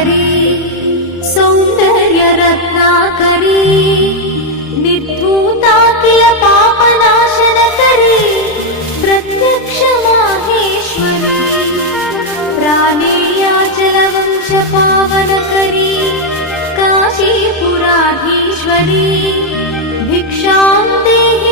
करी सौन्दर्य रत्नाकरी निर्धूता किल पापनाशनकरी प्रत्यक्ष माहेश्वरी प्राणेयाचलवंश पावनकरी काशीपुराधीश्वरी भिक्षां देहि